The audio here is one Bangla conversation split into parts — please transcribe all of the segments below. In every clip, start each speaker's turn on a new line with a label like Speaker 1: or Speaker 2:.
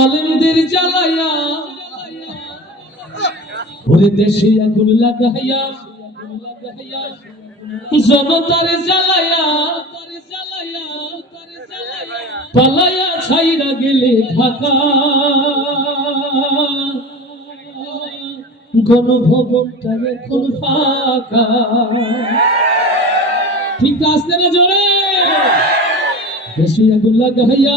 Speaker 1: আলেমদের জ্বালাইয়া। ওরে দেশে আগুন লাগাইয়া, জনতার জ্বালাইয়া, পালাইয়া ছাইরা গেলে ঢাকা। গণভবনটা এখন ফাঁকা। ঠিক আসতে না জোরে? দেশে আগুন লাগাইয়া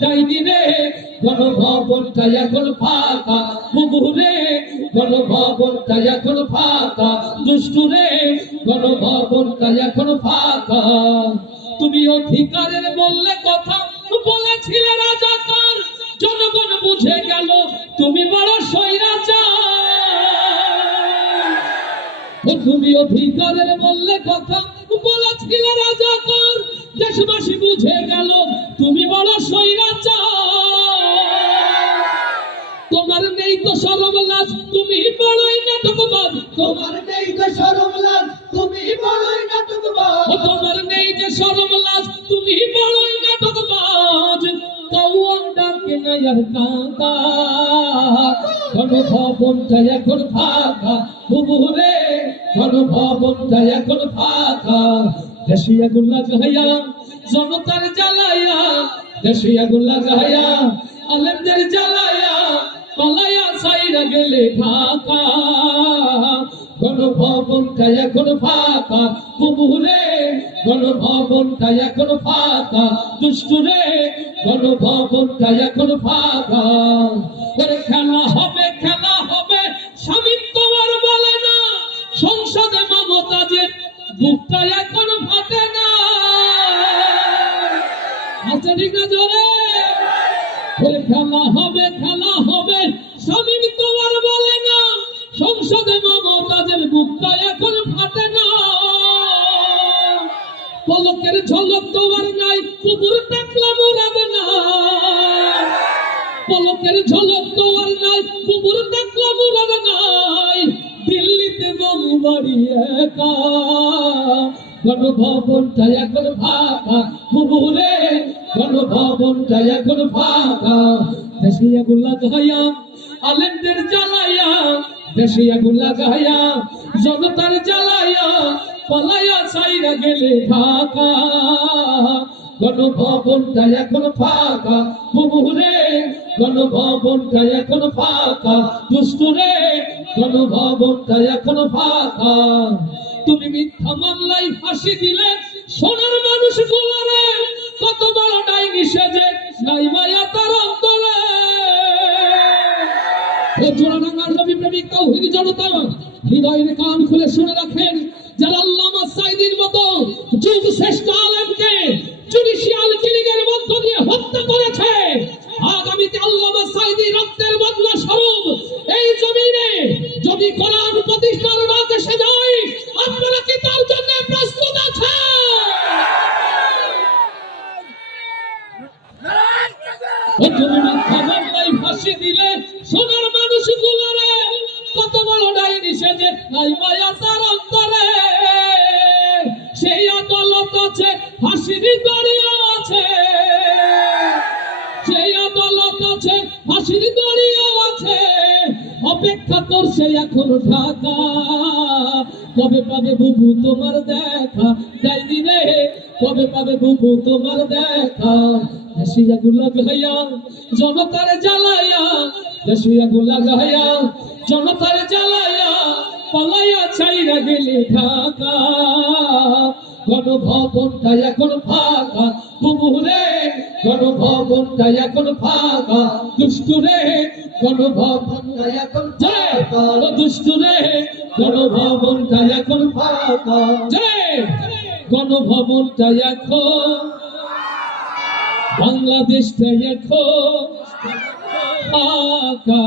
Speaker 1: ডাইনি রে গণভবনটা এখন ফাঁকা বুবুরে গণভবনটা এখন ফাঁকা দুষ্টু রে গণভবনটা এখন ফাঁকা। তুমি অধিকারের বললে কথা, বলেছিলে রাজাকার জনগণ বুঝে গেল, তুমি বড় স্বৈরাচার। তুমি অধিকারের বললে কথা, বলেছিলে রাজাকার দেশবাসী বুঝে গেল, তুমি তুমি বড়ই নাটকবাজ
Speaker 2: তোমার। নেই তো শরম লাজ তুমি বড়ই নাটকবাজ
Speaker 1: তোমার। নেই যে লাজ তুমি বড়ই নাটকবাজ কৌয়ান ডাকে না আর কাকা গণভবনটা এখন ফাঁকা। বুবুরে গণভবনটা এখন ফাঁকা। দেশিয়া গুল্লা গায়া জনতার জ্বালায়া দেশিয়া গুল্লা গায়া আলেমদের জ্বালায়া পালায়া সাইরা গেলে ঢাকা গণভবনটা এখন ফাঁকা। বুবুরে গণভবনটা এখন ফাঁকা। দুষ্টুরে, গণভবনটা এখন ফাঁকা। খেলা হবে খেলা হবে, স্বামী তোমার বলে না। সংসদে মমতাজের বুকটা এখন ফাটে না। ঠিক না জোরে খেলা হবে খেলা হবে। স্বামী তোমার বলে না, সংসদে মমতাজের বুকটা এখন ফাটে না। পলকের ঝলক তোমার নাই, কুকুর টাকলা মুরাদ না। পলকের ঝলক তোমার নাই, কুকুর টাকলা মুরাদ নাই দিল্লিতে বাবু বাড়ি একা। গণভবনটা এখন ফাঁকা বুবুরে গণভবনটা এখন ফাঁকা। দেশিয়া গুল্লা গায়া আলেমদের জ্বালায়া দেশিয়া গুল্লা গায়া জনতার জ্বালায়া পালায়া ছাইরা গেলে ঢাকা। গণভবনটা এখন ফাঁকা। বুবুরে গণভবনটা এখন ফাঁকা। দুষ্টুরে গণভবনটা এখন ফাঁকা। তুমি মিথ্যা মামলায় ফাঁসি দিলে, সোনার মানুষ গুলারে কত বড় নাই মায়া তার অন্তরে। নবী প্রেমিক জনতা, হৃদয়ের কান খুলে শুনে রাখেন, যারা আল্লামা সাইদির মতো যুগ শ্রেষ্ঠ আলেমকে জুডিশিয়াল কিলিংয়ের মধ্য দিয়ে হত্যা করেছে। ডাইনি সেজে নাই মায়া তার অন্তরে। সেই আদালত আছে, ফাঁসির দড়িও আছে। সেই আদালত আছে, ফাঁসির দড়িও আছে। অপেক্ষা করছে এখন ঢাকা। কবে পাবে বুবু তোমার দেখা? ডাইনি রে কবে পাবে বুবু তোমার দেখা? দেশিয়া গুলা গায়া জনতার জ্বালায়া দেশিয়া গুলা গায়া জনতার জ্বালায়া পালাইয়া ছাইরা গেলে ঢাকা। গণভবনটা এখন ফাঁকা বুবুরে গণভবনটা এখন ফাঁকা। দুষ্টুরে গণভবনটা এখন ফাঁকা। দুষ্টুরে গণভবনটা এখন ফাঁকা। জয়! গণভবনটা এখন বাংলাদেশটা এখন ফাঁকা